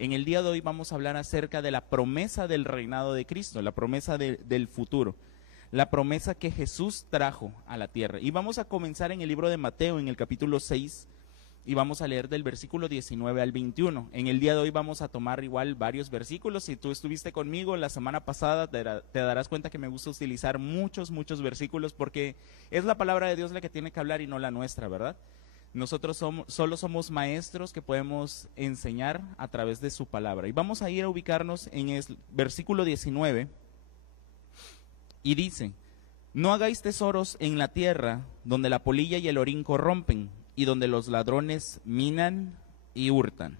En el día de hoy vamos a hablar acerca de la promesa del reinado de Cristo, la promesa del futuro, la promesa que Jesús trajo a la tierra. Y vamos a comenzar en el libro de Mateo, en el capítulo 6, y vamos a leer del versículo 19 al 21. En el día de hoy vamos a tomar igual varios versículos. Si tú estuviste conmigo la semana pasada, te darás cuenta que me gusta utilizar muchos versículos, porque es la palabra de Dios la que tiene que hablar y no la nuestra, ¿verdad? Nosotros solo somos maestros que podemos enseñar a través de su palabra. Y vamos a ir a ubicarnos en el versículo 19, y dice: no hagáis tesoros en la tierra, donde la polilla y el orín corrompen, y donde los ladrones minan y hurtan.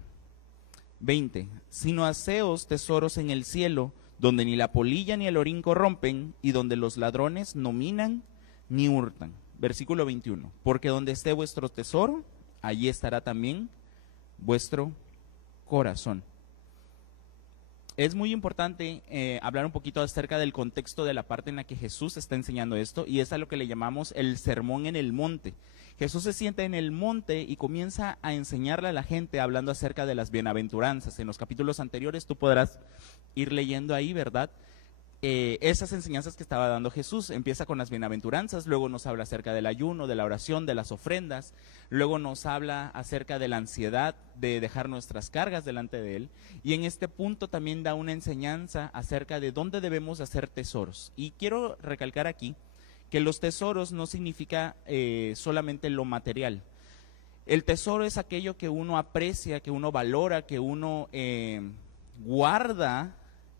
20. Sino haceos tesoros en el cielo, donde ni la polilla ni el orín corrompen, y donde los ladrones no minan ni hurtan. Versículo 21. Porque donde esté vuestro tesoro, allí estará también vuestro corazón. Es muy importante hablar un poquito acerca del contexto de la parte en la que Jesús está enseñando esto, y es a lo que le llamamos el sermón en el monte. Jesús se sienta en el monte y comienza a enseñarle a la gente hablando acerca de las bienaventuranzas. En los capítulos anteriores tú podrás ir leyendo ahí, ¿verdad? Esas enseñanzas que estaba dando Jesús. Empieza con las bienaventuranzas, luego nos habla acerca del ayuno, de la oración, de las ofrendas, luego nos habla acerca de la ansiedad, de dejar nuestras cargas delante de Él, y en este punto también da una enseñanza acerca de dónde debemos hacer tesoros. Y quiero recalcar aquí que los tesoros no significa solamente lo material. El tesoro es aquello que uno aprecia, que uno valora, que uno guarda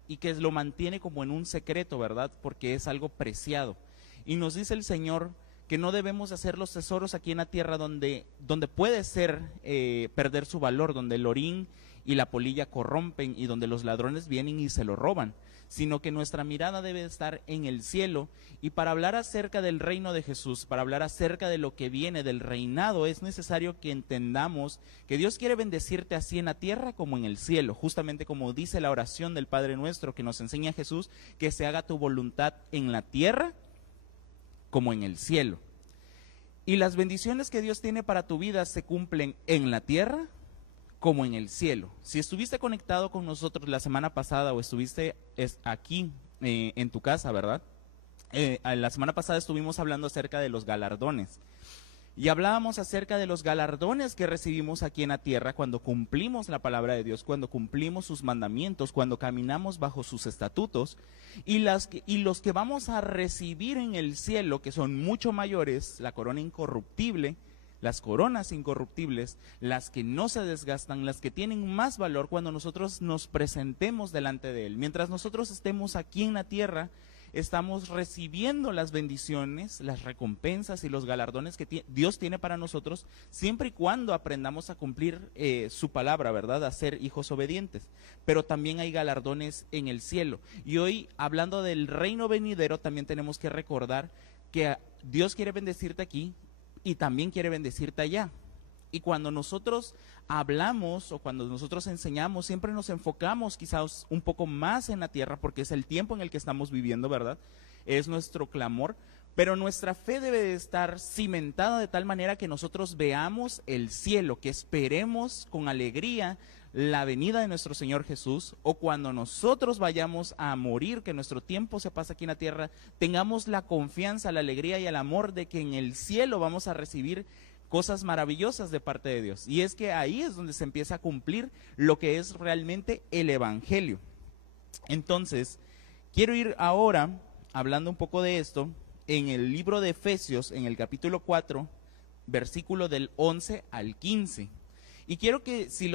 y que lo mantiene como en un secreto, ¿verdad? Porque es algo preciado. Y nos dice el Señor que no debemos hacer los tesoros aquí en la tierra donde puede ser perder su valor, donde el orín y la polilla corrompen y donde los ladrones vienen y se lo roban, sino que nuestra mirada debe estar en el cielo. Y para hablar acerca del reino de Jesús, para hablar acerca de lo que viene del reinado, es necesario que entendamos que Dios quiere bendecirte así en la tierra como en el cielo, justamente como dice la oración del Padre Nuestro que nos enseña Jesús, que se haga tu voluntad en la tierra como en el cielo. Y las bendiciones que Dios tiene para tu vida se cumplen en la tierra como en el cielo. Si estuviste conectado con nosotros la semana pasada o estuviste aquí en tu casa, ¿verdad? La semana pasada estuvimos hablando acerca de los galardones. Y hablábamos acerca de los galardones que recibimos aquí en la tierra cuando cumplimos la palabra de Dios, cuando cumplimos sus mandamientos, cuando caminamos bajo sus estatutos, y los que vamos a recibir en el cielo, que son mucho mayores, la corona incorruptible, las coronas incorruptibles, las que no se desgastan, las que tienen más valor cuando nosotros nos presentemos delante de Él. Mientras nosotros estemos aquí en la tierra, estamos recibiendo las bendiciones, las recompensas y los galardones que Dios tiene para nosotros, siempre y cuando aprendamos a cumplir su palabra, ¿verdad? A ser hijos obedientes. Pero también hay galardones en el cielo. Y hoy, hablando del reino venidero, también tenemos que recordar que Dios quiere bendecirte aquí y también quiere bendecirte allá. Y cuando nosotros hablamos o cuando nosotros enseñamos, siempre nos enfocamos quizás un poco más en la tierra, porque es el tiempo en el que estamos viviendo, ¿verdad? Es nuestro clamor, pero nuestra fe debe de estar cimentada de tal manera que nosotros veamos el cielo, que esperemos con alegría la venida de nuestro Señor Jesús, o cuando nosotros vayamos a morir, que nuestro tiempo se pasa aquí en la tierra, tengamos la confianza, la alegría y el amor de que en el cielo vamos a recibir cosas maravillosas de parte de Dios. Y es que ahí es donde se empieza a cumplir lo que es realmente el Evangelio. Entonces, quiero ir ahora, hablando un poco de esto, en el libro de Efesios, en el capítulo 4, versículo del 11 al 15. Y quiero que si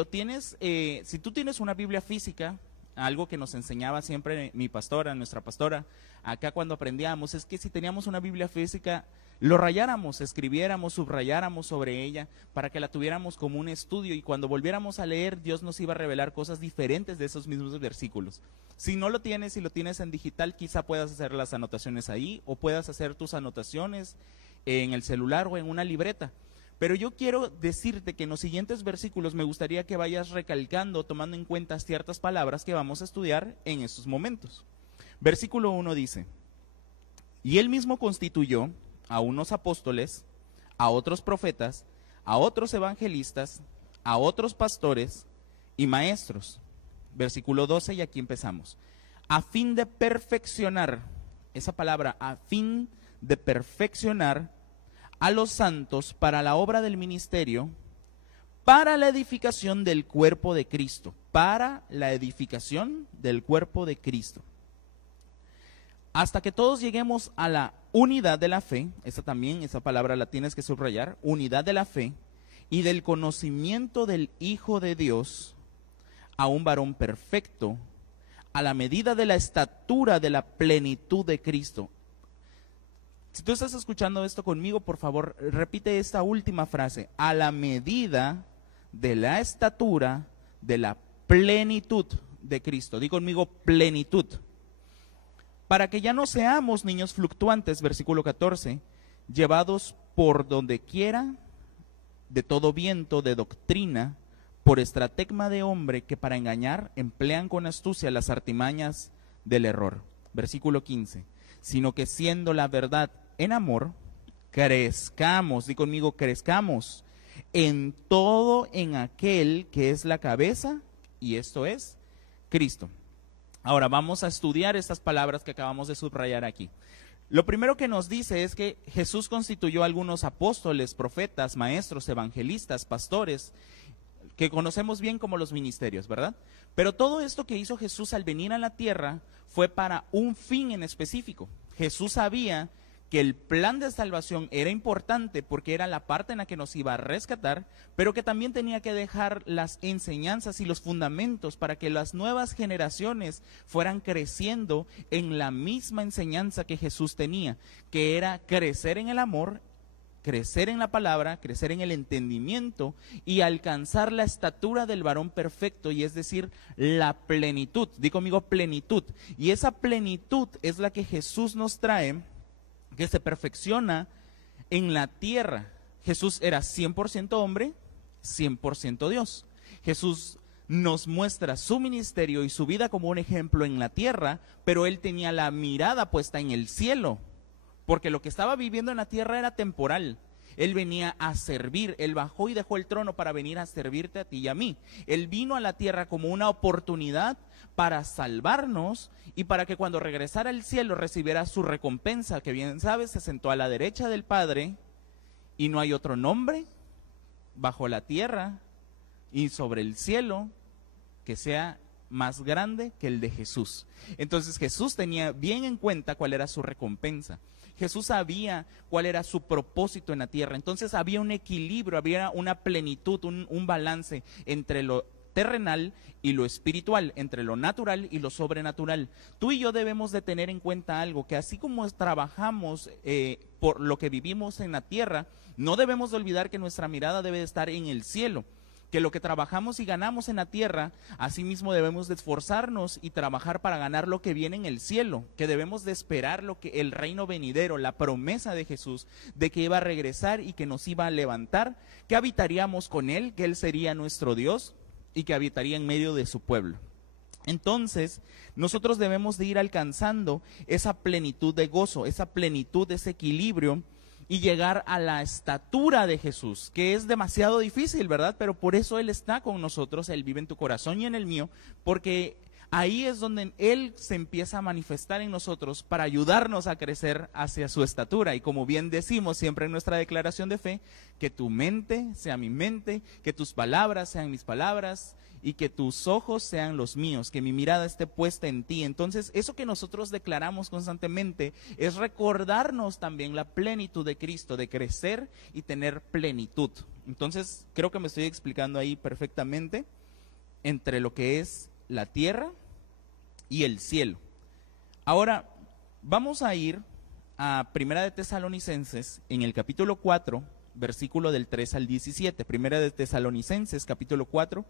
tú tienes una Biblia física, algo que nos enseñaba siempre mi pastora, nuestra pastora, acá cuando aprendíamos, es que si teníamos una Biblia física, lo rayáramos, escribiéramos, subrayáramos sobre ella, para que la tuviéramos como un estudio, y cuando volviéramos a leer, Dios nos iba a revelar cosas diferentes de esos mismos versículos. Si no lo tienes, si lo tienes en digital, quizá puedas hacer las anotaciones ahí, o puedas hacer tus anotaciones en el celular o en una libreta. Pero yo quiero decirte que en los siguientes versículos me gustaría que vayas recalcando, tomando en cuenta ciertas palabras que vamos a estudiar en estos momentos. Versículo 1 dice: y Él mismo constituyó a unos apóstoles, a otros profetas, a otros evangelistas, a otros pastores y maestros, versículo 12, y aquí empezamos. A fin de perfeccionar, esa palabra, a fin de perfeccionar a los santos para la obra del ministerio, para la edificación del cuerpo de Cristo, para la edificación del cuerpo de Cristo. Hasta que todos lleguemos a la unidad de la fe, esa palabra la tienes que subrayar, unidad de la fe, y del conocimiento del Hijo de Dios, a un varón perfecto, a la medida de la estatura de la plenitud de Cristo. Si tú estás escuchando esto conmigo, por favor, repite esta última frase, a la medida de la estatura de la plenitud de Cristo. Di conmigo, plenitud. Para que ya no seamos niños fluctuantes, versículo 14, llevados por donde quiera de todo viento de doctrina, por estratagema de hombre que para engañar emplean con astucia las artimañas del error. Versículo 15, sino que siendo la verdad en amor, crezcamos, di conmigo, crezcamos en todo en aquel que es la cabeza, y esto es Cristo. Ahora vamos a estudiar estas palabras que acabamos de subrayar aquí. Lo primero que nos dice es que Jesús constituyó a algunos apóstoles, profetas, maestros, evangelistas, pastores, que conocemos bien como los ministerios, ¿verdad? Pero todo esto que hizo Jesús al venir a la tierra fue para un fin en específico. Jesús sabía que el plan de salvación era importante porque era la parte en la que nos iba a rescatar, pero que también tenía que dejar las enseñanzas y los fundamentos para que las nuevas generaciones fueran creciendo en la misma enseñanza que Jesús tenía, que era crecer en el amor, crecer en la palabra, crecer en el entendimiento y alcanzar la estatura del varón perfecto, y es decir, la plenitud. Di conmigo, plenitud. Y esa plenitud es la que Jesús nos trae, que se perfecciona en la tierra. Jesús era 100% hombre, 100% Dios. Jesús nos muestra su ministerio y su vida como un ejemplo en la tierra, pero él tenía la mirada puesta en el cielo, porque lo que estaba viviendo en la tierra era temporal. Él venía a servir, él bajó y dejó el trono para venir a servirte a ti y a mí. Él vino a la tierra como una oportunidad para salvarnos y para que cuando regresara al cielo recibiera su recompensa, que bien sabes, se sentó a la derecha del Padre, y no hay otro nombre bajo la tierra y sobre el cielo que sea más grande que el de Jesús. Entonces Jesús tenía bien en cuenta cuál era su recompensa. Jesús sabía cuál era su propósito en la tierra. Entonces había un equilibrio, había una plenitud, un balance entre lo terrenal y lo espiritual, entre lo natural y lo sobrenatural. Tú y yo debemos de tener en cuenta algo, que así como trabajamos por lo que vivimos en la tierra, no debemos de olvidar que nuestra mirada debe de estar en el cielo, que lo que trabajamos y ganamos en la tierra, asimismo debemos de esforzarnos y trabajar para ganar lo que viene en el cielo, que debemos de esperar lo que el reino venidero, la promesa de Jesús, de que iba a regresar y que nos iba a levantar, que habitaríamos con él, que él sería nuestro Dios y que habitaría en medio de su pueblo. Entonces, nosotros debemos de ir alcanzando esa plenitud de gozo, esa plenitud, ese equilibrio, y llegar a la estatura de Jesús, que es demasiado difícil, ¿verdad? Pero por eso Él está con nosotros, Él vive en tu corazón y en el mío, porque ahí es donde Él se empieza a manifestar en nosotros para ayudarnos a crecer hacia su estatura. Y como bien decimos siempre en nuestra declaración de fe, que tu mente sea mi mente, que tus palabras sean mis palabras, y que tus ojos sean los míos, que mi mirada esté puesta en ti. Entonces, eso que nosotros declaramos constantemente es recordarnos también la plenitud de Cristo, de crecer y tener plenitud. Entonces, creo que me estoy explicando ahí perfectamente entre lo que es la tierra y el cielo. Ahora, vamos a ir a Primera de Tesalonicenses, en el capítulo 4, versículo del 3 al 17. Primera de Tesalonicenses, capítulo 4,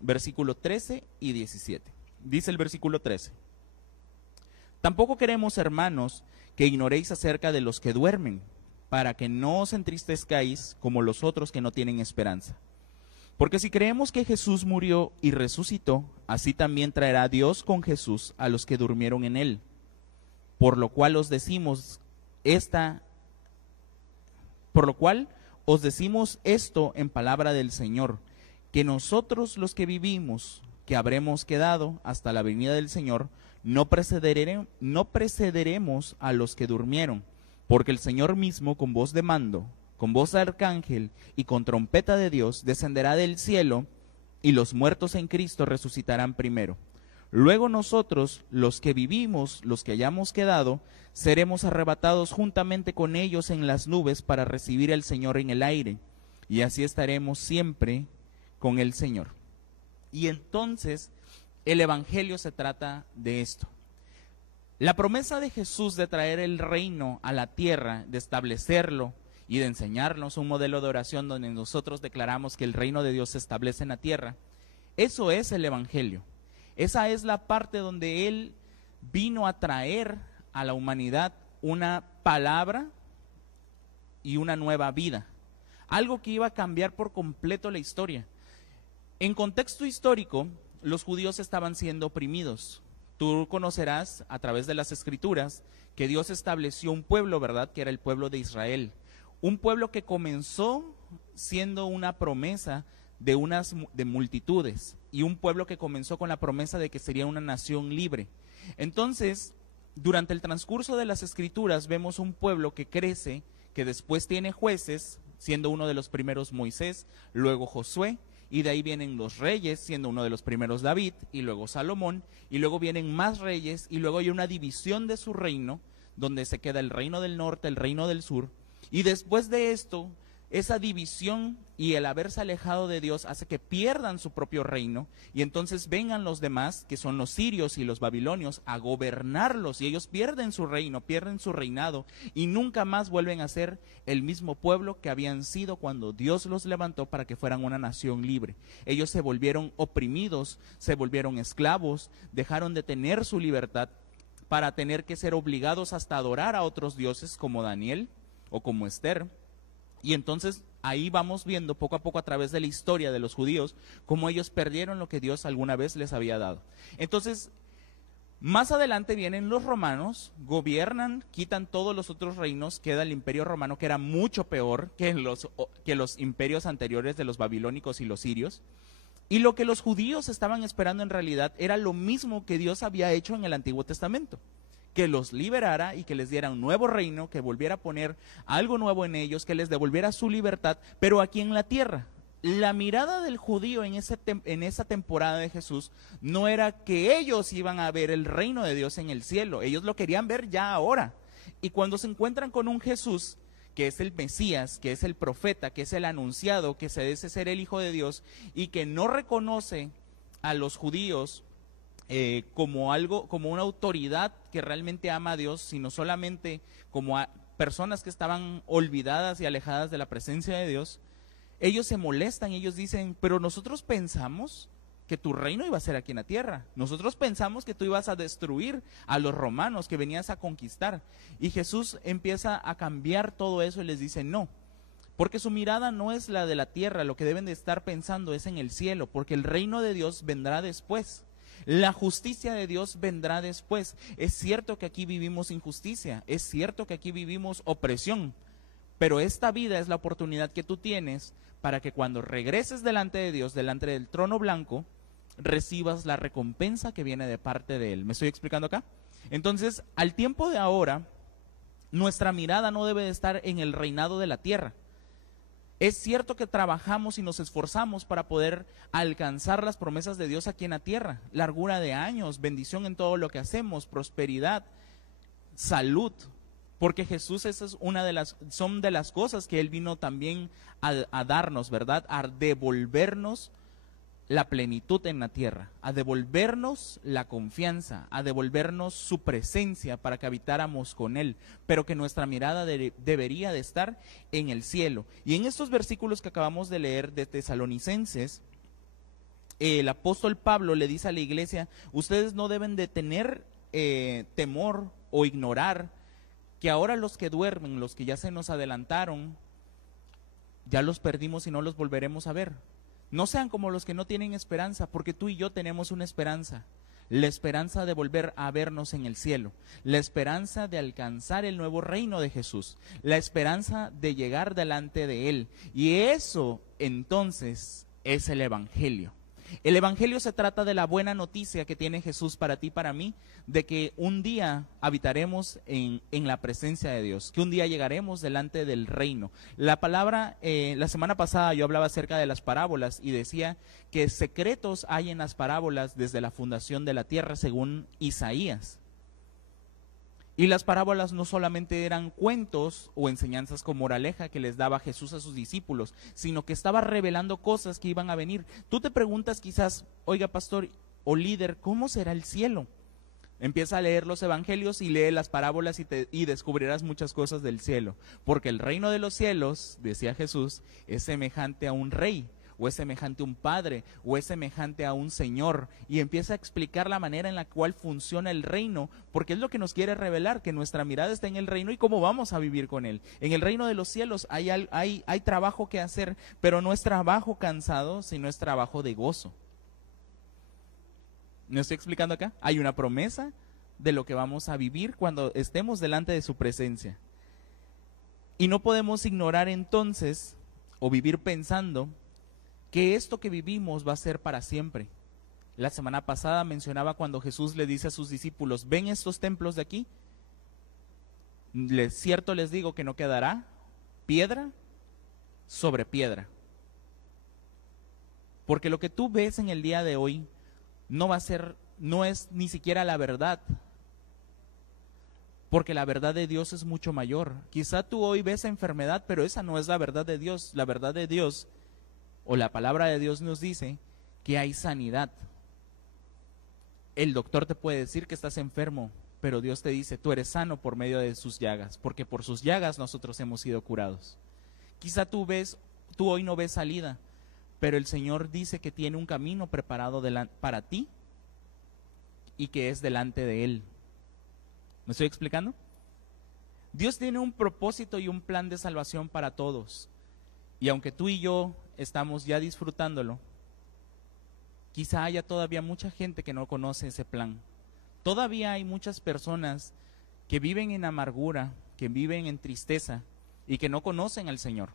versículo 13 y 17. Dice el versículo 13: tampoco queremos, hermanos, que ignoréis acerca de los que duermen, para que no os entristezcáis como los otros que no tienen esperanza. Porque si creemos que Jesús murió y resucitó, así también traerá Dios con Jesús a los que durmieron en él. Por lo cual os decimos esto en palabra del Señor, que nosotros los que vivimos, que habremos quedado hasta la venida del Señor, no precederemos a los que durmieron, porque el Señor mismo con voz de mando, con voz de arcángel y con trompeta de Dios descenderá del cielo, y los muertos en Cristo resucitarán primero. Luego nosotros, los que vivimos, los que hayamos quedado, seremos arrebatados juntamente con ellos en las nubes para recibir al Señor en el aire, y así estaremos siempre con el Señor. Y entonces el Evangelio se trata de esto. La promesa de Jesús de traer el reino a la tierra, de establecerlo y de enseñarnos un modelo de oración donde nosotros declaramos que el reino de Dios se establece en la tierra, eso es el Evangelio. Esa es la parte donde Él vino a traer a la humanidad una palabra y una nueva vida. Algo que iba a cambiar por completo la historia. En contexto histórico, los judíos estaban siendo oprimidos. Tú conocerás a través de las Escrituras que Dios estableció un pueblo, ¿verdad? Que era el pueblo de Israel. Un pueblo que comenzó siendo una promesa de multitudes, y un pueblo que comenzó con la promesa de que sería una nación libre. Entonces, durante el transcurso de las Escrituras vemos un pueblo que crece, que después tiene jueces, siendo uno de los primeros Moisés, luego Josué, y de ahí vienen los reyes, siendo uno de los primeros David, y luego Salomón, y luego vienen más reyes, y luego hay una división de su reino, donde se queda el reino del norte, el reino del sur, y después de esto, esa división y el haberse alejado de Dios hace que pierdan su propio reino, y entonces vengan los demás, que son los sirios y los babilonios, a gobernarlos, y ellos pierden su reino, pierden su reinado, y nunca más vuelven a ser el mismo pueblo que habían sido cuando Dios los levantó para que fueran una nación libre. Ellos se volvieron oprimidos, se volvieron esclavos, dejaron de tener su libertad para tener que ser obligados hasta adorar a otros dioses como Daniel o como Esther. Y entonces ahí vamos viendo poco a poco a través de la historia de los judíos cómo ellos perdieron lo que Dios alguna vez les había dado. Entonces, más adelante vienen los romanos, gobiernan, quitan todos los otros reinos, queda el imperio romano, que era mucho peor que los imperios anteriores de los babilónicos y los sirios. Y lo que los judíos estaban esperando en realidad era lo mismo que Dios había hecho en el Antiguo Testamento, que los liberara y que les diera un nuevo reino, que volviera a poner algo nuevo en ellos, que les devolviera su libertad, pero aquí en la tierra. La mirada del judío en esa temporada de Jesús no era que ellos iban a ver el reino de Dios en el cielo, ellos lo querían ver ya ahora. Y cuando se encuentran con un Jesús, que es el Mesías, que es el profeta, que es el anunciado, que se dice ser el Hijo de Dios, y que no reconoce a los judíos como una autoridad que realmente ama a Dios, sino solamente como a personas que estaban olvidadas y alejadas de la presencia de Dios, ellos se molestan, ellos dicen, pero nosotros pensamos que tu reino iba a ser aquí en la tierra, nosotros pensamos que tú ibas a destruir a los romanos, que venías a conquistar. Y Jesús empieza a cambiar todo eso y les dice no, porque su mirada no es la de la tierra, lo que deben de estar pensando es en el cielo, porque el reino de Dios vendrá después. La justicia de Dios vendrá después. Es cierto que aquí vivimos injusticia, es cierto que aquí vivimos opresión, pero esta vida es la oportunidad que tú tienes para que cuando regreses delante de Dios, delante del trono blanco, recibas la recompensa que viene de parte de Él. ¿Me estoy explicando acá? Entonces, al tiempo de ahora, nuestra mirada no debe de estar en el reinado de la tierra. Es cierto que trabajamos y nos esforzamos para poder alcanzar las promesas de Dios aquí en la tierra, largura de años, bendición en todo lo que hacemos, prosperidad, salud, porque Jesús son de las cosas que Él vino también a darnos, ¿verdad? A devolvernos la plenitud en la tierra, a devolvernos la confianza, a devolvernos su presencia para que habitáramos con Él, pero que nuestra mirada debería de estar en el cielo. Y en estos versículos que acabamos de leer de Tesalonicenses, el apóstol Pablo le dice a la iglesia, ustedes no deben de tener temor o ignorar que ahora los que duermen, los que ya se nos adelantaron, ya los perdimos y no los volveremos a ver. No sean como los que no tienen esperanza, porque tú y yo tenemos una esperanza. La esperanza de volver a vernos en el cielo. La esperanza de alcanzar el nuevo reino de Jesús. La esperanza de llegar delante de Él. Y eso, entonces, es el Evangelio. El Evangelio se trata de la buena noticia que tiene Jesús para ti y para mí, de que un día habitaremos en la presencia de Dios, que un día llegaremos delante del reino. La palabra, la semana pasada yo hablaba acerca de las parábolas y decía que secretos hay en las parábolas desde la fundación de la tierra, según Isaías. Y las parábolas no solamente eran cuentos o enseñanzas con moraleja que les daba Jesús a sus discípulos, sino que estaba revelando cosas que iban a venir. Tú te preguntas quizás, oiga pastor o líder, ¿cómo será el cielo? Empieza a leer los evangelios y lee las parábolas y descubrirás muchas cosas del cielo. Porque el reino de los cielos, decía Jesús, es semejante a un rey, o es semejante a un padre, o es semejante a un señor, y empieza a explicar la manera en la cual funciona el reino, porque es lo que nos quiere revelar, que nuestra mirada está en el reino y cómo vamos a vivir con él. En el reino de los cielos hay trabajo que hacer, pero no es trabajo cansado, sino es trabajo de gozo. ¿Me estoy explicando acá? Hay una promesa de lo que vamos a vivir cuando estemos delante de su presencia. Y no podemos ignorar entonces, o vivir pensando, que esto que vivimos va a ser para siempre. La semana pasada mencionaba cuando Jesús le dice a sus discípulos, ¿ven estos templos de aquí? Cierto les digo que no quedará piedra sobre piedra. Porque lo que tú ves en el día de hoy no es ni siquiera la verdad. Porque la verdad de Dios es mucho mayor. Quizá tú hoy ves enfermedad, pero esa no es la verdad de Dios. La verdad de Dios, o la palabra de Dios nos dice que hay sanidad. El doctor te puede decir que estás enfermo, pero Dios te dice, tú eres sano por medio de sus llagas, porque por sus llagas nosotros hemos sido curados. Quizá tú hoy no ves salida, pero el Señor dice que tiene un camino preparado para ti y que es delante de Él. ¿Me estoy explicando? Dios tiene un propósito y un plan de salvación para todos. Y aunque tú y yo estamos ya disfrutándolo, quizá haya todavía mucha gente que no conoce ese plan. Todavía hay muchas personas que viven en amargura, que viven en tristeza y que no conocen al Señor.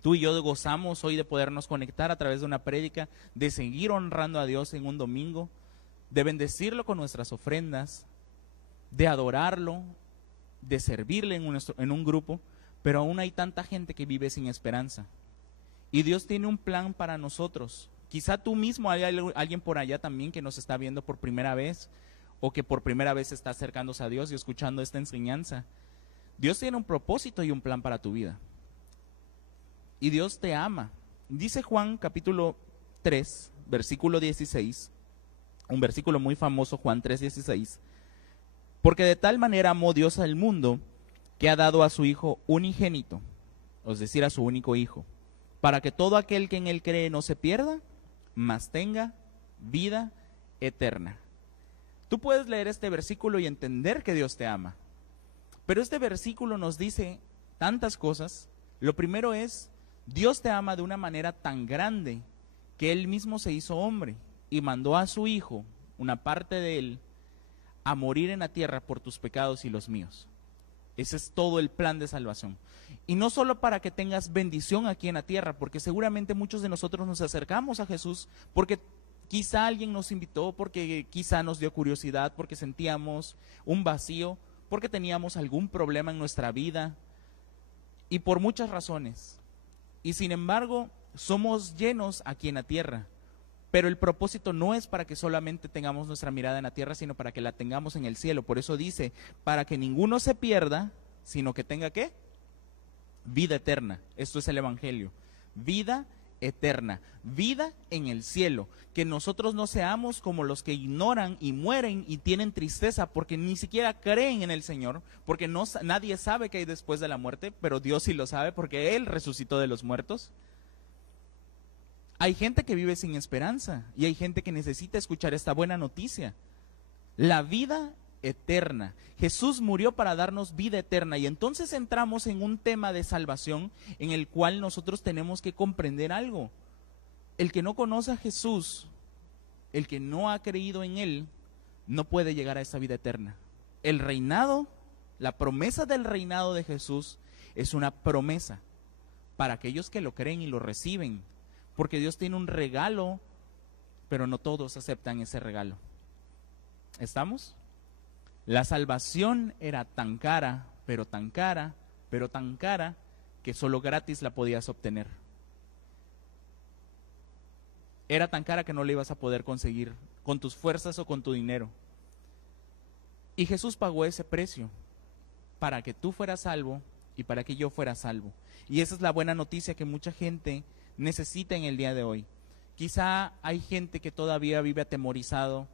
Tú y yo gozamos hoy de podernos conectar a través de una prédica, de seguir honrando a Dios en un domingo, de bendecirlo con nuestras ofrendas, de adorarlo, de servirle en un grupo, pero aún hay tanta gente que vive sin esperanza. Y Dios tiene un plan para nosotros. Quizá tú mismo, hay alguien por allá también que nos está viendo por primera vez, o que por primera vez está acercándose a Dios y escuchando esta enseñanza. Dios tiene un propósito y un plan para tu vida. Y Dios te ama. Dice Juan capítulo 3, versículo 16, un versículo muy famoso, Juan 3:16. Porque de tal manera amó Dios al mundo, que ha dado a su Hijo unigénito, es decir, a su único Hijo, para que todo aquel que en Él cree no se pierda, mas tenga vida eterna. Tú puedes leer este versículo y entender que Dios te ama, pero este versículo nos dice tantas cosas. Lo primero es, Dios te ama de una manera tan grande que Él mismo se hizo hombre y mandó a su Hijo, una parte de Él, a morir en la tierra por tus pecados y los míos. Ese es todo el plan de salvación. Y no solo para que tengas bendición aquí en la tierra, porque seguramente muchos de nosotros nos acercamos a Jesús porque quizá alguien nos invitó, porque quizá nos dio curiosidad, porque sentíamos un vacío, porque teníamos algún problema en nuestra vida y por muchas razones. Y sin embargo, somos llenos aquí en la tierra. Pero el propósito no es para que solamente tengamos nuestra mirada en la tierra, sino para que la tengamos en el cielo. Por eso dice, para que ninguno se pierda, sino que tenga ¿qué? Vida eterna. Esto es el Evangelio. Vida eterna. Vida en el cielo. Que nosotros no seamos como los que ignoran y mueren y tienen tristeza porque ni siquiera creen en el Señor, porque nadie sabe qué hay después de la muerte, pero Dios sí lo sabe porque Él resucitó de los muertos. Hay gente que vive sin esperanza y hay gente que necesita escuchar esta buena noticia. La vida eterna. Jesús murió para darnos vida eterna y entonces entramos en un tema de salvación en el cual nosotros tenemos que comprender algo. El que no conoce a Jesús, el que no ha creído en Él, no puede llegar a esa vida eterna. El reinado, la promesa del reinado de Jesús es una promesa para aquellos que lo creen y lo reciben. Porque Dios tiene un regalo pero no todos aceptan ese regalo. ¿Estamos? La salvación era tan cara, pero tan cara, pero tan cara, que solo gratis la podías obtener. Era tan cara que no la ibas a poder conseguir con tus fuerzas o con tu dinero. Y Jesús pagó ese precio para que tú fueras salvo y para que yo fuera salvo. Y esa es la buena noticia que mucha gente necesita en el día de hoy. Quizá hay gente que todavía vive atemorizado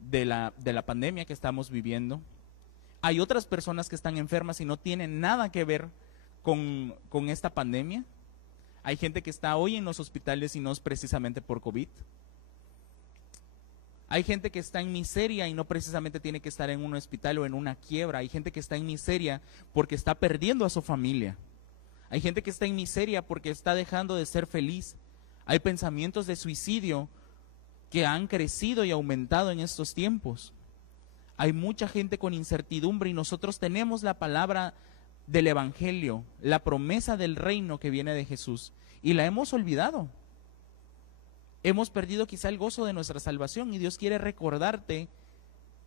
de la pandemia que estamos viviendo. Hay otras personas que están enfermas y no tienen nada que ver con esta pandemia. Hay gente que está hoy en los hospitales y no es precisamente por COVID. Hay gente que está en miseria y no precisamente tiene que estar en un hospital o en una quiebra. Hay gente que está en miseria porque está perdiendo a su familia. Hay gente que está en miseria porque está dejando de ser feliz. Hay pensamientos de suicidio que han crecido y aumentado en estos tiempos. Hay mucha gente con incertidumbre y nosotros tenemos la palabra del Evangelio, la promesa del reino que viene de Jesús, y la hemos olvidado. Hemos perdido quizá el gozo de nuestra salvación y Dios quiere recordarte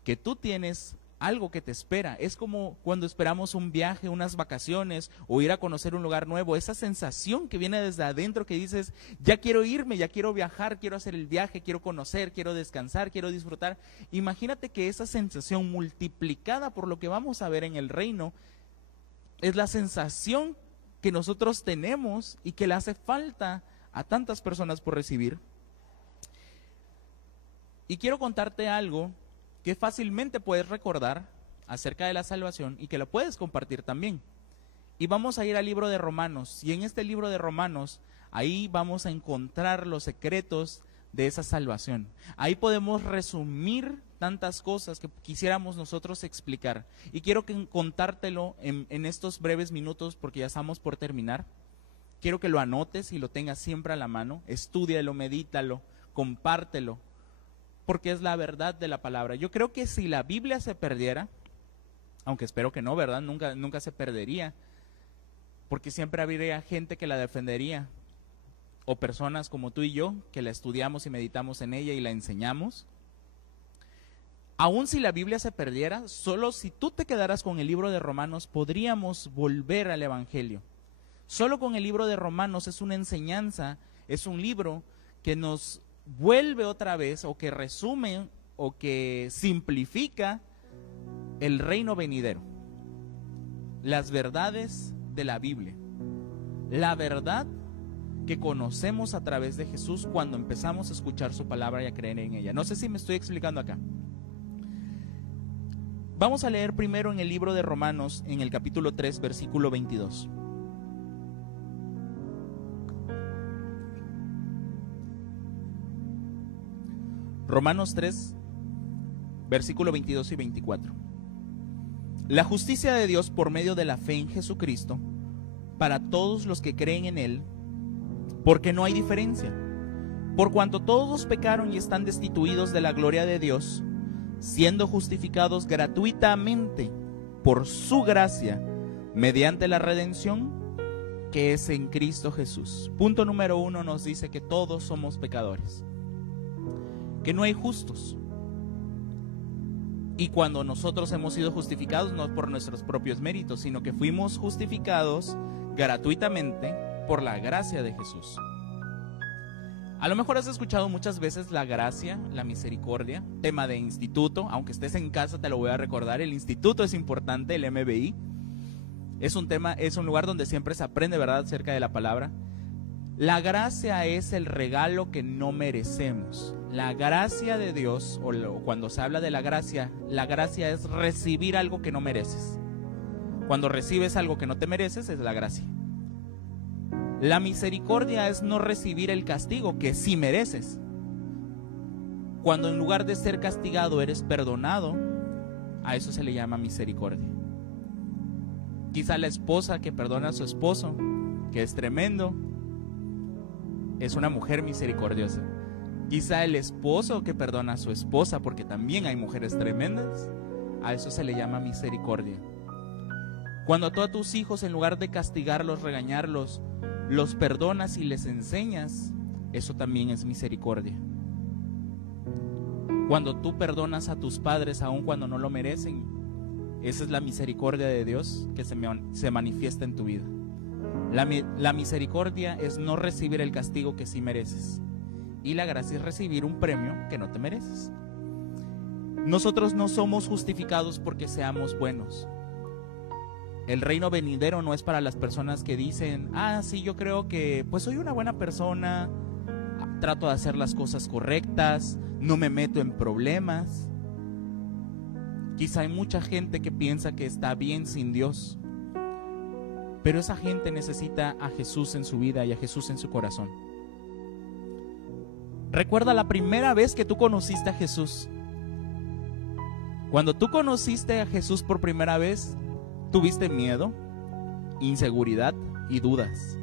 que tú tienes algo que te espera. Es como cuando esperamos un viaje, unas vacaciones o ir a conocer un lugar nuevo, esa sensación que viene desde adentro que dices, ya quiero irme, ya quiero viajar, quiero hacer el viaje, quiero conocer, quiero descansar, quiero disfrutar. Imagínate que esa sensación multiplicada por lo que vamos a ver en el reino es la sensación que nosotros tenemos y que le hace falta a tantas personas por recibir. Y quiero contarte algo que fácilmente puedes recordar acerca de la salvación y que lo puedes compartir también. Y vamos a ir al libro de Romanos, y en este libro de Romanos, ahí vamos a encontrar los secretos de esa salvación. Ahí podemos resumir tantas cosas que quisiéramos nosotros explicar. Y quiero contártelo en estos breves minutos porque ya estamos por terminar. Quiero que lo anotes y lo tengas siempre a la mano. Estúdialo, medítalo, compártelo, porque es la verdad de la palabra. Yo creo que si la Biblia se perdiera, aunque espero que no, ¿verdad? Nunca se perdería, porque siempre habría gente que la defendería, o personas como tú y yo, que la estudiamos y meditamos en ella y la enseñamos. Aún si la Biblia se perdiera, solo si tú te quedaras con el libro de Romanos, podríamos volver al Evangelio. Solo con el libro de Romanos es una enseñanza, es un libro que nos vuelve otra vez, o que resume, o que simplifica el reino venidero. Las verdades de la Biblia. La verdad que conocemos a través de Jesús cuando empezamos a escuchar su palabra y a creer en ella. No sé si me estoy explicando acá. Vamos a leer primero en el libro de Romanos, en el capítulo 3, versículo 22. Romanos 3, versículo 22 y 24. La justicia de Dios por medio de la fe en Jesucristo, para todos los que creen en Él, porque no hay diferencia. Por cuanto todos pecaron y están destituidos de la gloria de Dios, siendo justificados gratuitamente por su gracia, mediante la redención que es en Cristo Jesús. Punto número 1 nos dice que todos somos pecadores, que no hay justos. Y cuando nosotros hemos sido justificados, no por nuestros propios méritos, sino que fuimos justificados gratuitamente por la gracia de Jesús. A lo mejor has escuchado muchas veces la gracia, la misericordia, tema de instituto. Aunque estés en casa te lo voy a recordar, el instituto es importante, el MBI. Es un lugar donde siempre se aprende, ¿verdad?, acerca de la palabra. La gracia es el regalo que no merecemos. La gracia de Dios, o cuando se habla de la gracia es recibir algo que no mereces. Cuando recibes algo que no te mereces, es la gracia. La misericordia es no recibir el castigo que sí mereces. Cuando en lugar de ser castigado eres perdonado, a eso se le llama misericordia. Quizá la esposa que perdona a su esposo, que es tremendo, es una mujer misericordiosa. Quizá el esposo que perdona a su esposa, porque también hay mujeres tremendas, a eso se le llama misericordia. Cuando tú a tus hijos, en lugar de castigarlos, regañarlos, los perdonas y les enseñas, eso también es misericordia. Cuando tú perdonas a tus padres aun cuando no lo merecen, esa es la misericordia de Dios que se manifiesta en tu vida. La misericordia es no recibir el castigo que sí mereces, y la gracia es recibir un premio que no te mereces. Nosotros no somos justificados porque seamos buenos. El reino venidero no es para las personas que dicen: ah, sí, yo creo que pues soy una buena persona, trato de hacer las cosas correctas, no me meto en problemas. Quizá hay mucha gente que piensa que está bien sin Dios, pero esa gente necesita a Jesús en su vida y a Jesús en su corazón. Recuerda la primera vez que tú conociste a Jesús. Cuando tú conociste a Jesús por primera vez, tuviste miedo, inseguridad y dudas.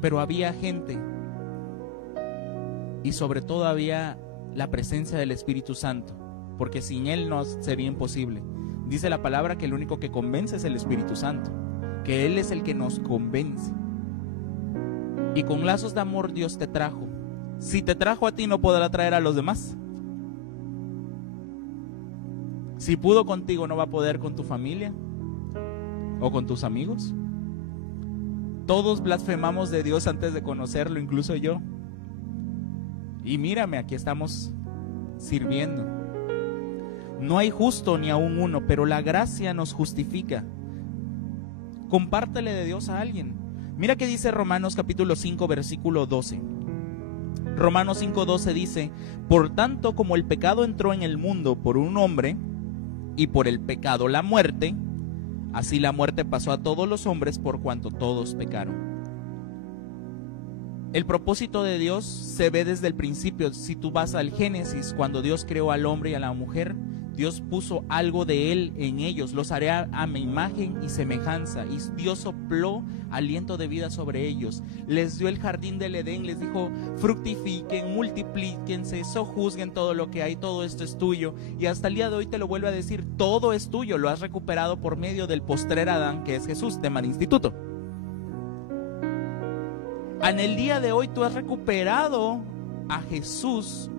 Pero había gente, y sobre todo había la presencia del Espíritu Santo, porque sin Él no sería imposible. Dice la palabra que el único que convence es el Espíritu Santo, que Él es el que nos convence. Y con lazos de amor Dios te trajo. Si te trajo a ti, no podrá traer a los demás. Si pudo contigo, no va a poder con tu familia o con tus amigos. Todos blasfemamos de Dios antes de conocerlo, incluso yo. Y mírame, aquí estamos sirviendo. No hay justo ni aún uno, pero la gracia nos justifica. Compártele de Dios a alguien. Mira que dice Romanos capítulo 5 versículo 12. Romanos 5:12 dice: por tanto, como el pecado entró en el mundo por un hombre, y por el pecado la muerte, así la muerte pasó a todos los hombres por cuanto todos pecaron. El propósito de Dios se ve desde el principio. Si tú vas al Génesis, cuando Dios creó al hombre y a la mujer, Dios puso algo de Él en ellos. Los haré a mi imagen y semejanza. Y Dios sopló aliento de vida sobre ellos. Les dio el jardín del Edén, les dijo: fructifiquen, multiplíquense, sojuzguen todo lo que hay, todo esto es tuyo. Y hasta el día de hoy te lo vuelve a decir: todo es tuyo, lo has recuperado por medio del postrer Adán, que es Jesús, tema de instituto. En el día de hoy tú has recuperado a Jesús,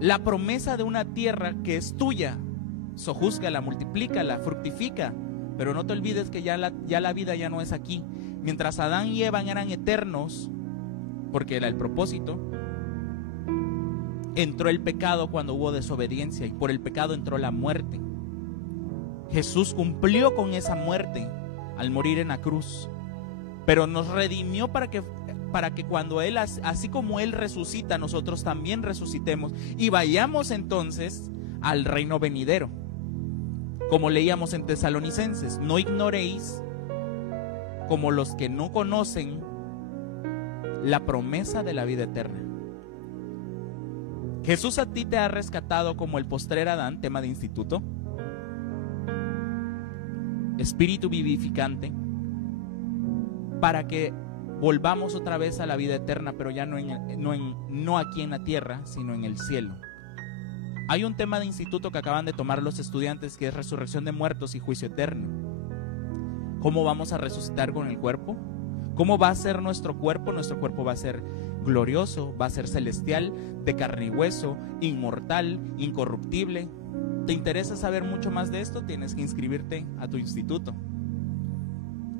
la promesa de una tierra que es tuya. Sojúzgala, multiplícala, fructifica. Pero no te olvides que ya la vida ya no es aquí. Mientras Adán y Eva eran eternos, porque era el propósito, entró el pecado cuando hubo desobediencia, y por el pecado entró la muerte. Jesús cumplió con esa muerte al morir en la cruz, pero nos redimió para que cuando Él, así como Él resucita, nosotros también resucitemos y vayamos entonces al reino venidero. Como leíamos en Tesalonicenses: no ignoréis, como los que no conocen, la promesa de la vida eterna. Jesús a ti te ha rescatado como el postrer Adán, tema de instituto, espíritu vivificante, para que volvamos otra vez a la vida eterna, pero ya no aquí en la tierra, sino en el cielo. Hay un tema de instituto que acaban de tomar los estudiantes, que es resurrección de muertos y juicio eterno. ¿Cómo vamos a resucitar con el cuerpo? ¿Cómo va a ser nuestro cuerpo? Nuestro cuerpo va a ser glorioso, va a ser celestial, de carne y hueso, inmortal, incorruptible. ¿Te interesa saber mucho más de esto? Tienes que inscribirte a tu instituto.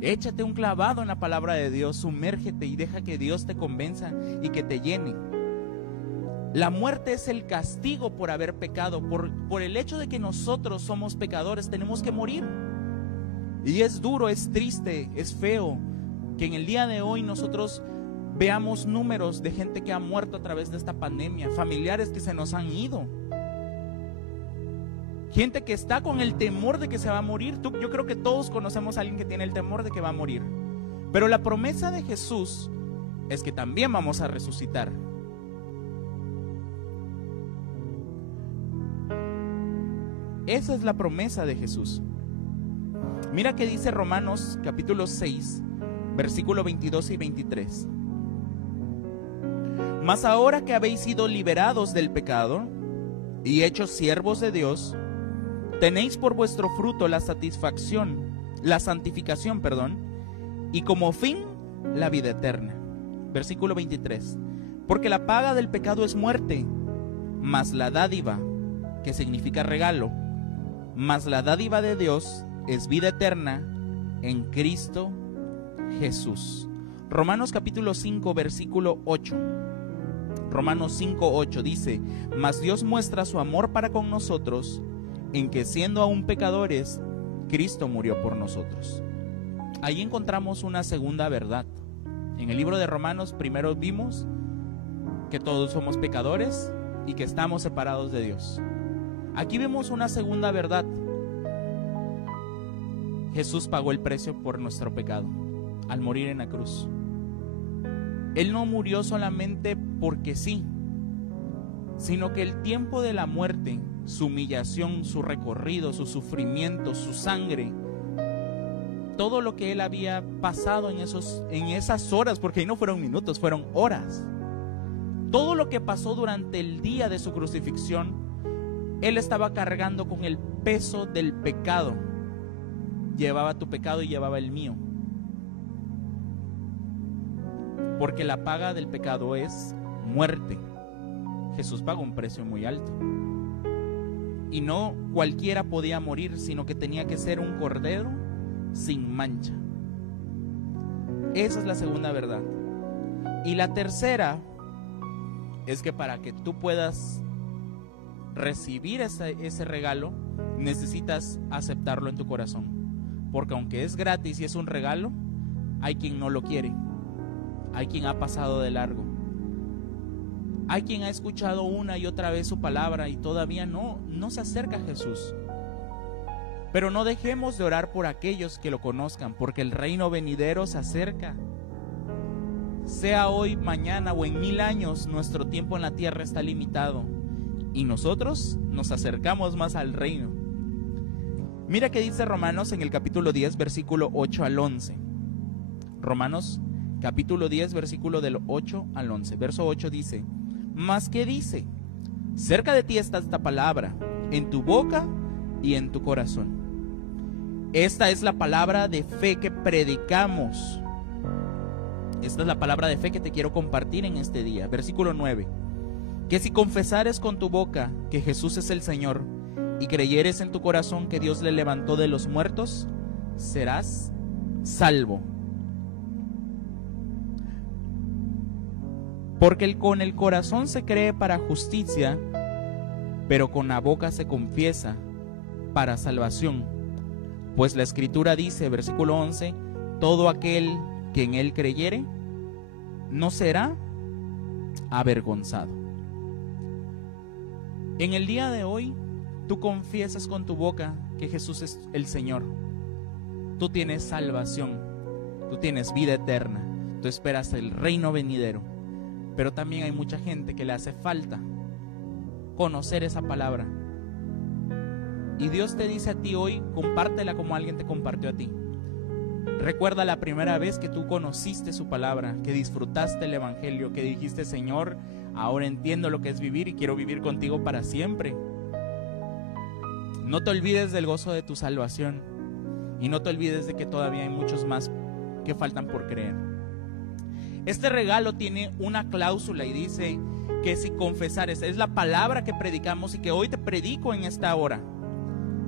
Échate un clavado en la palabra de Dios, sumérgete y deja que Dios te convenza y que te llene. La muerte es el castigo por haber pecado. Por el hecho de que nosotros somos pecadores, tenemos que morir. Y es duro, es triste, es feo que en el día de hoy nosotros veamos números de gente que ha muerto a través de esta pandemia, familiares que se nos han ido, gente que está con el temor de que se va a morir. Yo creo que todos conocemos a alguien que tiene el temor de que va a morir. Pero la promesa de Jesús es que también vamos a resucitar. Esa es la promesa de Jesús. Mira que dice Romanos capítulo 6, versículo 22 y 23. Mas ahora que habéis sido liberados del pecado y hechos siervos de Dios, tenéis por vuestro fruto la santificación, y como fin la vida eterna. Versículo 23. Porque la paga del pecado es muerte, mas la dádiva, que significa regalo, mas la dádiva de Dios es vida eterna en Cristo Jesús. Romanos capítulo 5, versículo 8. Romanos 5, 8 dice: mas Dios muestra su amor para con nosotros, en que siendo aún pecadores, Cristo murió por nosotros. Ahí encontramos una segunda verdad. En el libro de Romanos primero vimos que todos somos pecadores y que estamos separados de Dios. Aquí vemos una segunda verdad. Jesús pagó el precio por nuestro pecado al morir en la cruz. Él no murió solamente porque sí, sino que el tiempo de la muerte, su humillación, su recorrido, su sufrimiento, su sangre, todo lo que Él había pasado en esas horas, porque ahí no fueron minutos, fueron horas. Todo lo que pasó durante el día de su crucifixión, Él estaba cargando con el peso del pecado. Llevaba tu pecado y llevaba el mío. Porque la paga del pecado es muerte. Jesús pagó un precio muy alto. Y no cualquiera podía morir, sino que tenía que ser un cordero sin mancha. Esa es la segunda verdad. Y la tercera es que para que tú puedas recibir ese regalo, necesitas aceptarlo en tu corazón. Porque aunque es gratis y es un regalo, hay quien no lo quiere. Hay quien ha pasado de largo. Hay quien ha escuchado una y otra vez su palabra y todavía no se acerca a Jesús. Pero no dejemos de orar por aquellos que lo conozcan, porque el reino venidero se acerca. Sea hoy, mañana o en 1000 años, nuestro tiempo en la tierra está limitado y nosotros nos acercamos más al reino. Mira qué dice Romanos en el capítulo 10, versículo 8 al 11. Romanos capítulo 10, versículo del 8 al 11. Verso 8 dice: mas ¿qué dice? Cerca de ti está esta palabra, en tu boca y en tu corazón. Esta es la palabra de fe que predicamos. Esta es la palabra de fe que te quiero compartir en este día. Versículo 9. Que si confesares con tu boca que Jesús es el Señor y creyeres en tu corazón que Dios le levantó de los muertos, serás salvo. Porque con el corazón se cree para justicia, pero con la boca se confiesa para salvación. Pues la Escritura dice, versículo 11, todo aquel que en él creyere no será avergonzado. En el día de hoy, tú confiesas con tu boca que Jesús es el Señor. Tú tienes salvación, tú tienes vida eterna, tú esperas el reino venidero. Pero también hay mucha gente que le hace falta conocer esa palabra. Y Dios te dice a ti hoy, compártela como alguien te compartió a ti. Recuerda la primera vez que tú conociste su palabra, que disfrutaste el evangelio, que dijiste: Señor, ahora entiendo lo que es vivir y quiero vivir contigo para siempre. No te olvides del gozo de tu salvación y no te olvides de que todavía hay muchos más que faltan por creer. Este regalo tiene una cláusula y dice que si confesares, es la palabra que predicamos y que hoy te predico en esta hora.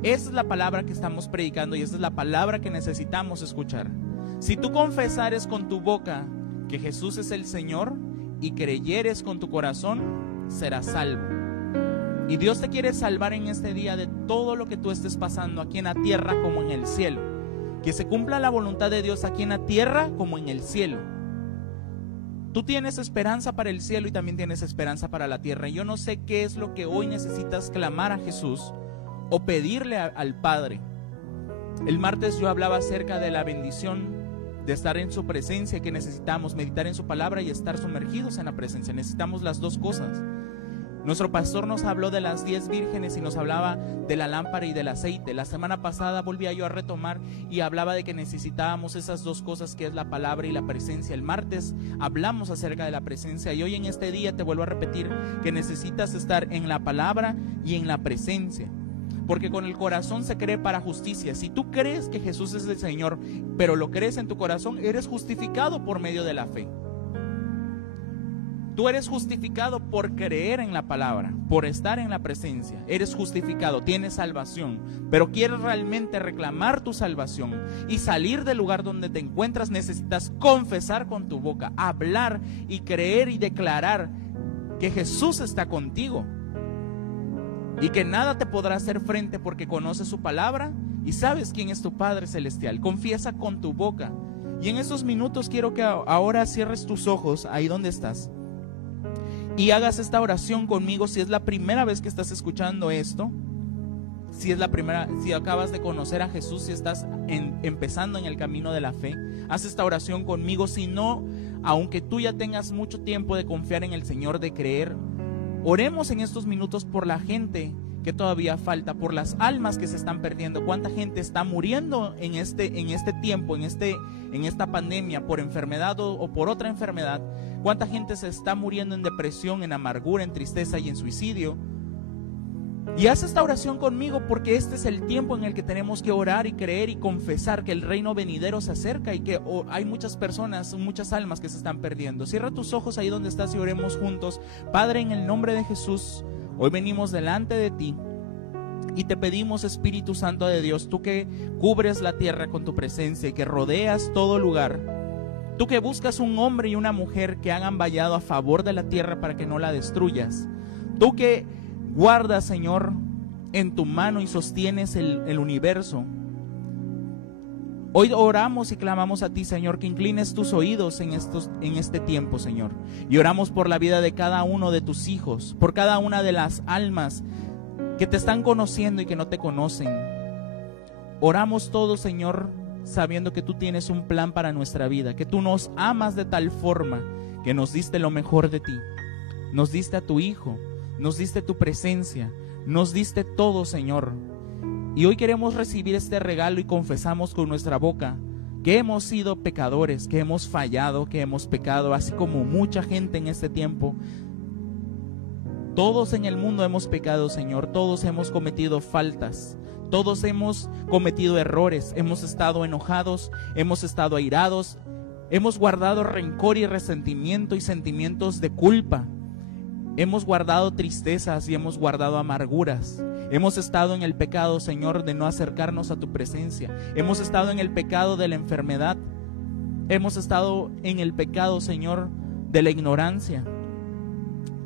Esa es la palabra que estamos predicando y esa es la palabra que necesitamos escuchar. Si tú confesares con tu boca que Jesús es el Señor y creyeres con tu corazón, serás salvo. Y Dios te quiere salvar en este día de todo lo que tú estés pasando aquí en la tierra como en el cielo. Que se cumpla la voluntad de Dios aquí en la tierra como en el cielo. Tú tienes esperanza para el cielo y también tienes esperanza para la tierra. Yo no sé qué es lo que hoy necesitas clamar a Jesús o pedirle al Padre. El martes yo hablaba acerca de la bendición de estar en su presencia, que necesitamos meditar en su palabra y estar sumergidos en la presencia. Necesitamos las dos cosas. Nuestro pastor nos habló de las 10 vírgenes y nos hablaba de la lámpara y del aceite. La semana pasada volvía yo a retomar y hablaba de que necesitábamos esas dos cosas, que es la palabra y la presencia. El martes hablamos acerca de la presencia y hoy en este día te vuelvo a repetir que necesitas estar en la palabra y en la presencia. Porque con el corazón se cree para justicia. Si tú crees que Jesús es el Señor, pero lo crees en tu corazón, eres justificado por medio de la fe. Tú eres justificado por creer en la palabra, por estar en la presencia. Eres justificado, tienes salvación, pero quieres realmente reclamar tu salvación y salir del lugar donde te encuentras. Necesitas confesar con tu boca, hablar y creer y declarar que Jesús está contigo y que nada te podrá hacer frente, porque conoces su palabra y sabes quién es tu Padre Celestial. Confiesa con tu boca. Y en estos minutos quiero que ahora cierres tus ojos ahí donde estás y hagas esta oración conmigo. Si es la primera vez que estás escuchando esto, si acabas de conocer a Jesús, si estás empezando en el camino de la fe, haz esta oración conmigo. Si no, aunque tú ya tengas mucho tiempo de confiar en el Señor, de creer, oremos en estos minutos por la gente que todavía falta, por las almas que se están perdiendo. ¿Cuánta gente está muriendo en este tiempo, en esta pandemia, por enfermedad o por otra enfermedad? ¿Cuánta gente se está muriendo en depresión, en amargura, en tristeza y en suicidio? Y haz esta oración conmigo, porque este es el tiempo en el que tenemos que orar y creer y confesar que el reino venidero se acerca y que hay muchas personas, muchas almas que se están perdiendo. Cierra tus ojos ahí donde estás y oremos juntos. Padre, en el nombre de Jesús, hoy venimos delante de ti y te pedimos, Espíritu Santo de Dios, tú que cubres la tierra con tu presencia y que rodeas todo lugar, tú que buscas un hombre y una mujer que hagan vallado a favor de la tierra para que no la destruyas, tú que guardas, Señor, en tu mano y sostienes el universo. Hoy oramos y clamamos a ti, Señor, que inclines tus oídos en este tiempo, Señor. Y oramos por la vida de cada uno de tus hijos, por cada una de las almas que te están conociendo y que no te conocen. Oramos todos, Señor, sabiendo que tú tienes un plan para nuestra vida, que tú nos amas de tal forma que nos diste lo mejor de ti. Nos diste a tu Hijo, nos diste tu presencia, nos diste todo, Señor. Y hoy queremos recibir este regalo y confesamos con nuestra boca que hemos sido pecadores, que hemos fallado, que hemos pecado, así como mucha gente en este tiempo. Todos en el mundo hemos pecado, Señor, todos hemos cometido faltas, todos hemos cometido errores, hemos estado enojados, hemos estado airados, hemos guardado rencor y resentimiento y sentimientos de culpa. Hemos guardado tristezas y hemos guardado amarguras. Hemos estado en el pecado, Señor, de no acercarnos a tu presencia. Hemos estado en el pecado de la enfermedad. Hemos estado en el pecado, Señor, de la ignorancia.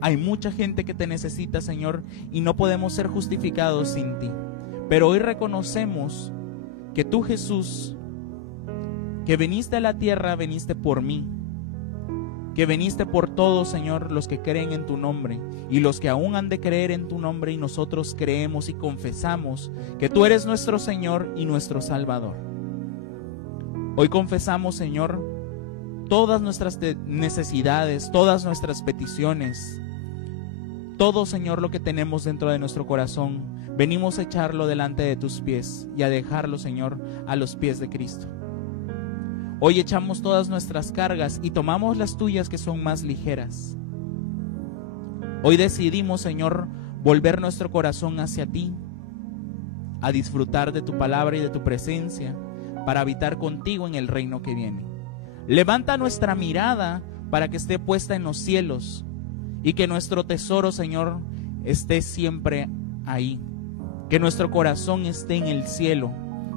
Hay mucha gente que te necesita, Señor, y no podemos ser justificados sin ti. Pero hoy reconocemos que tú, Jesús, que viniste a la tierra, viniste por mí. Que viniste por todos, Señor, los que creen en tu nombre y los que aún han de creer en tu nombre, y nosotros creemos y confesamos que tú eres nuestro Señor y nuestro Salvador. Hoy confesamos, Señor, todas nuestras necesidades, todas nuestras peticiones, todo, Señor, lo que tenemos dentro de nuestro corazón, venimos a echarlo delante de tus pies y a dejarlo, Señor, a los pies de Cristo. Hoy echamos todas nuestras cargas y tomamos las tuyas, que son más ligeras. Hoy decidimos, Señor, volver nuestro corazón hacia ti, a disfrutar de tu palabra y de tu presencia, para habitar contigo en el reino que viene. Levanta nuestra mirada para que esté puesta en los cielos y que nuestro tesoro, Señor, esté siempre ahí. Que nuestro corazón esté en el cielo,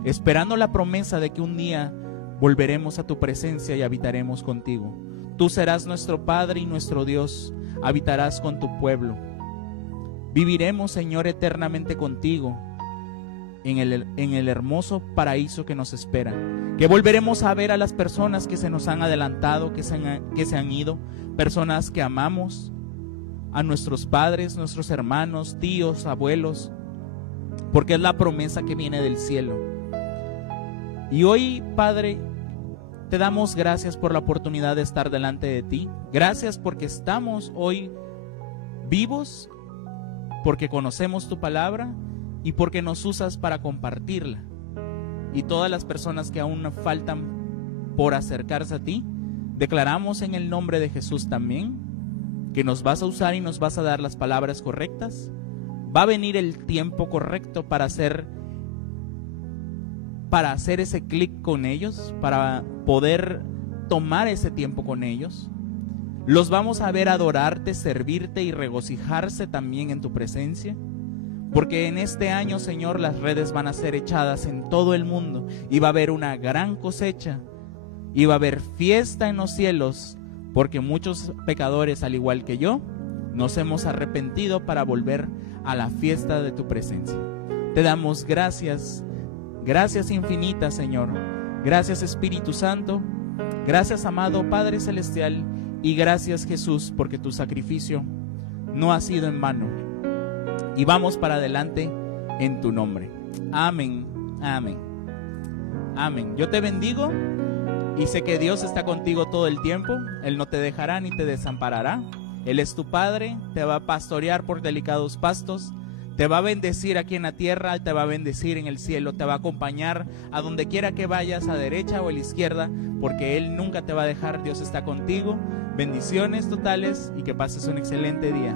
esperando la promesa de que un día volveremos a tu presencia y habitaremos contigo. Tú serás nuestro Padre y nuestro Dios, habitarás con tu pueblo. Viviremos, Señor, eternamente contigo en el hermoso paraíso que nos espera. Que volveremos a ver a las personas que se nos han adelantado, que se han ido, personas que amamos, a nuestros padres, nuestros hermanos, tíos, abuelos, porque es la promesa que viene del cielo. Y hoy, Padre, te damos gracias por la oportunidad de estar delante de ti. Gracias porque estamos hoy vivos, porque conocemos tu palabra y porque nos usas para compartirla. Y todas las personas que aún faltan por acercarse a ti, declaramos en el nombre de Jesús también que nos vas a usar y nos vas a dar las palabras correctas. Va a venir el tiempo correcto para hacer ese clic con ellos, para poder tomar ese tiempo con ellos. Los vamos a ver adorarte, servirte y regocijarse también en tu presencia. Porque en este año, Señor, las redes van a ser echadas en todo el mundo y va a haber una gran cosecha y va a haber fiesta en los cielos, porque muchos pecadores, al igual que yo, nos hemos arrepentido para volver a la fiesta de tu presencia. Te damos gracias, gracias infinitas, Señor. Gracias, Espíritu Santo. Gracias, amado Padre Celestial. Y gracias, Jesús, porque tu sacrificio no ha sido en vano. Y vamos para adelante en tu nombre. Amén, amén, amén. Yo te bendigo y sé que Dios está contigo todo el tiempo. Él no te dejará ni te desamparará. Él es tu Padre, te va a pastorear por delicados pastos, te va a bendecir aquí en la tierra, te va a bendecir en el cielo, te va a acompañar a donde quiera que vayas, a derecha o a la izquierda, porque Él nunca te va a dejar. Dios está contigo. Bendiciones totales y que pases un excelente día.